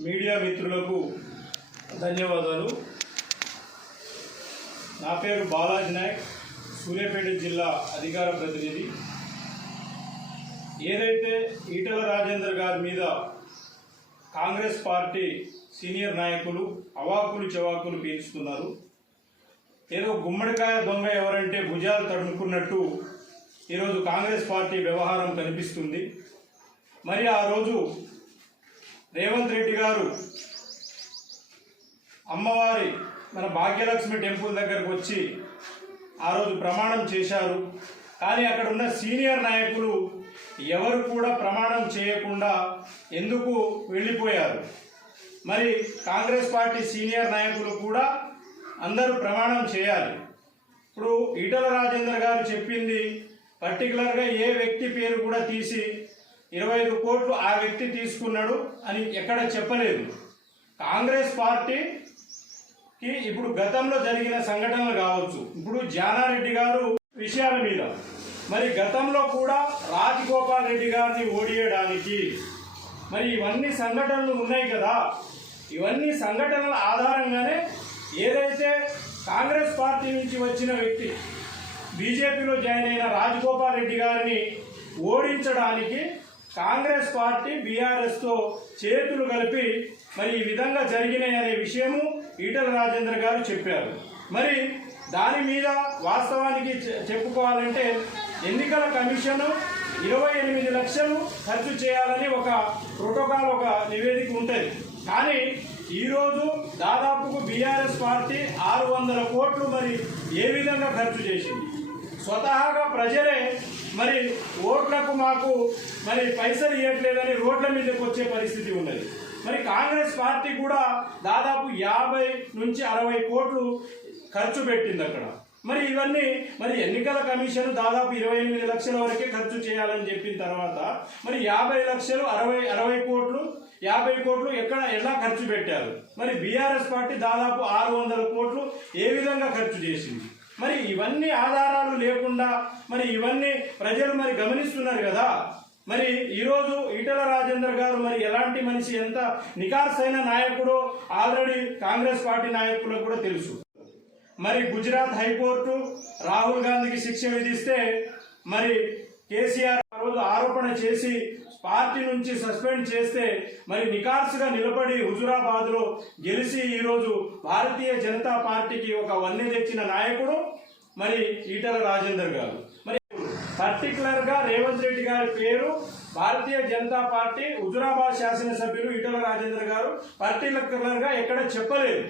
Media మిత్రులకు ధన్యవాదాలు. నా పేరు బాలాజీ నాయక్ సూర్యాపేట జిల్లా అధికార ప్రతినిధి. ఏదైతే ఈటల రాజేందర్ గారి మీద కాంగ్రెస్ పార్టీ సీనియర్ నాయకులు అవాకులు చవాకులు పీల్చుతున్నారు. ఏదో గుమ్మడికాయ దొంగ ఎవరంటే భుజాలు తడుముకున్నట్టు ఈరోజు కాంగ్రెస్ పార్టీ వ్యవహారం కనిపిస్తుంది. మరి ఆ రోజు రేవంత్ రెడ్డి గారు అమ్మవారి మన భాగ్యలక్ష్మి టెంపుల్ దగ్గరకు వచ్చి ఆ రోజు ప్రమాణం చేశారు. కానీ అక్కడ ఉన్న సీనియర్ నాయకులు ఎవరు కూడా ప్రమాణం చేయకుండా ఎందుకు వెళ్ళిపోయారు? మరి కాంగ్రెస్ పార్టీ సీనియర్ నాయకులు కూడా అందరూ ప్రమాణం చేయాలి. ఇప్పుడు ఈటల రాజేందర్ గారు చెప్పింది పర్టికులర్గా ఏ వ్యక్తి పేరు కూడా తీసి ఇరవై ఐదు కోట్లు ఆ వ్యక్తి తీసుకున్నాడు అని ఎక్కడ చెప్పలేదు. కాంగ్రెస్ పార్టీకి ఇప్పుడు గతంలో జరిగిన సంఘటనలు కావచ్చు. ఇప్పుడు జానారెడ్డి గారు విషయాల మీద. మరి గతంలో కూడా రాజగోపాల్ రెడ్డి గారిని ఓడియడానికి. మరి ఇవన్నీ సంఘటనలు ఉన్నాయి కదా. ఇవన్నీ సంఘటనల ఆధారంగానే ఏదైతే కాంగ్రెస్ పార్టీ నుంచి వచ్చిన వ్యక్తి బీజేపీలో జాయిన్ అయిన రాజగోపాల్ రెడ్డి గారిని ఓడించడానికి కాంగ్రెస్ పార్టీ బీఆర్ఎస్తో చేతులు కలిపి మరి ఈ విధంగా జరిగినాయి అనే విషయము ఈటల రాజేంద్ర గారు చెప్పారు. మరి దాని మీద వాస్తవానికి చె- చెప్పుకోవాలంటే ఎన్నికల కమిషన్ ఇరవై ఎనిమిది లక్షలు ఖర్చు చేయాలని ఒక ప్రోటోకాల్ ఒక నివేదిక ఉంటుంది. కానీ ఈరోజు దాదాపుకు బీఆర్ఎస్ పార్టీ ఆరు వందల కోట్లు మరి ఏ విధంగా ఖర్చు చేసింది? స్వతహాగా ప్రజలే మరి ఓట్లకు మాకు మరి పైసలు ఇవ్వట్లేదని రోడ్ల మీదకి వచ్చే పరిస్థితి ఉన్నది. మరి కాంగ్రెస్ పార్టీ కూడా దాదాపు యాభై నుంచి అరవై కోట్లు ఖర్చు పెట్టింది అక్కడ. మరి ఇవన్నీ మరి ఎన్నికల కమిషన్ దాదాపు ఇరవై ఎనిమిది లక్షల వరకే ఖర్చు చేయాలని చెప్పిన తర్వాత మరి యాభై లక్షలు అరవై అరవై కోట్లు యాభై కోట్లు ఎక్కడ ఎలా ఖర్చు పెట్టారు? మరి బీఆర్ఎస్ పార్టీ దాదాపు ఆరు వందల కోట్లు ఏ విధంగా ఖర్చు చేసింది? మరి ఇవన్నీ ఆధారాలు లేకుండా మరి ఇవన్నీ ప్రజలు మరి గమనిస్తున్నారు కదా? మరి ఈరోజు ఈటల రాజేందర్ గారు మరి ఎలాంటి మనిషి ఎంత నికార్సైన నాయకుడో ఆల్రెడీ కాంగ్రెస్ పార్టీ నాయకులకు కూడా తెలుసు. మరి గుజరాత్ హైకోర్టు రాహుల్ గాంధీకి శిక్ష విధిస్తే మరి కేసీఆర్ రోజు ఆరోపణ చేసి పార్టీ నుంచి సస్పెండ్ చేస్తే మరి నికార్సుగా నిలబడి హుజురాబాద్లో గెలిచి ఈరోజు భారతీయ జనతా పార్టీకి ఒక వన్నె తెచ్చిన నాయకుడు మరి ఈటల రాజేందర్ గారు. మరి పర్టికులర్గా రేవంత్ రెడ్డి గారి పేరు భారతీయ జనతా పార్టీ హుజురాబాద్ శాసనసభ్యులు ఈటల రాజేందర్ గారు. పర్టికులర్గా ఎక్కడ చెప్పలేదు.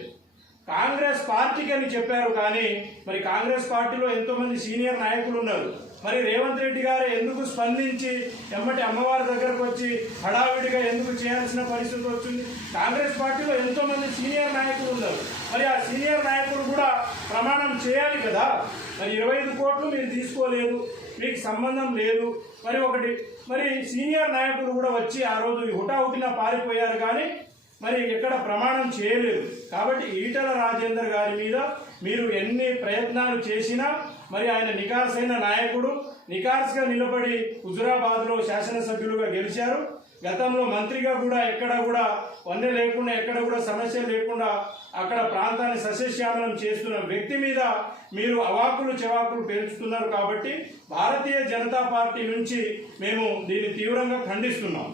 కాంగ్రెస్ పార్టీకి అని చెప్పారు కానీ మరి కాంగ్రెస్ పార్టీలో ఎంతో మంది సీనియర్ నాయకులు ఉన్నారు. మరి రేవంత్ రెడ్డి గారు ఎందుకు స్పందించి ఎమ్మటి అమ్మవారి దగ్గరకు వచ్చి హడావిడిగా ఎందుకు చేయాల్సిన పరిస్థితి వచ్చింది? కాంగ్రెస్ పార్టీలో ఎంతో మంది సీనియర్ నాయకులు ఉన్నారు. మరి ఆ సీనియర్ నాయకులు కూడా ప్రమాణం చేయాలి కదా? మరి ఇరవై ఐదు కోట్లు మీరు తీసుకోలేదు మీకు సంబంధం లేదు. మరి ఒకటి మరి సీనియర్ నాయకులు కూడా వచ్చి ఆ రోజు హుటాహుటిన పారిపోయారు కానీ మరి ఎక్కడ ప్రమాణం చేయలేదు. కాబట్టి ఈటల రాజేందర్ గారి మీద మీరు ఎన్ని ప్రయత్నాలు చేసినా మరి ఆయన నికార్సైన నాయకుడు నికార్స్గా నిలబడి హుజురాబాద్లో శాసనసభ్యులుగా గెలిచారు. గతంలో మంత్రిగా కూడా ఎక్కడ కూడా వన్నె లేకుండా ఎక్కడ కూడా సమస్య లేకుండా అక్కడ ప్రాంతాన్ని సస్యశ్యామలం చేస్తున్న వ్యక్తి మీద మీరు అవాకులు చెవాకులు పేర్చుతున్నారు కాబట్టి భారతీయ జనతా పార్టీ నుంచి మేము దీన్ని తీవ్రంగా ఖండిస్తున్నాం.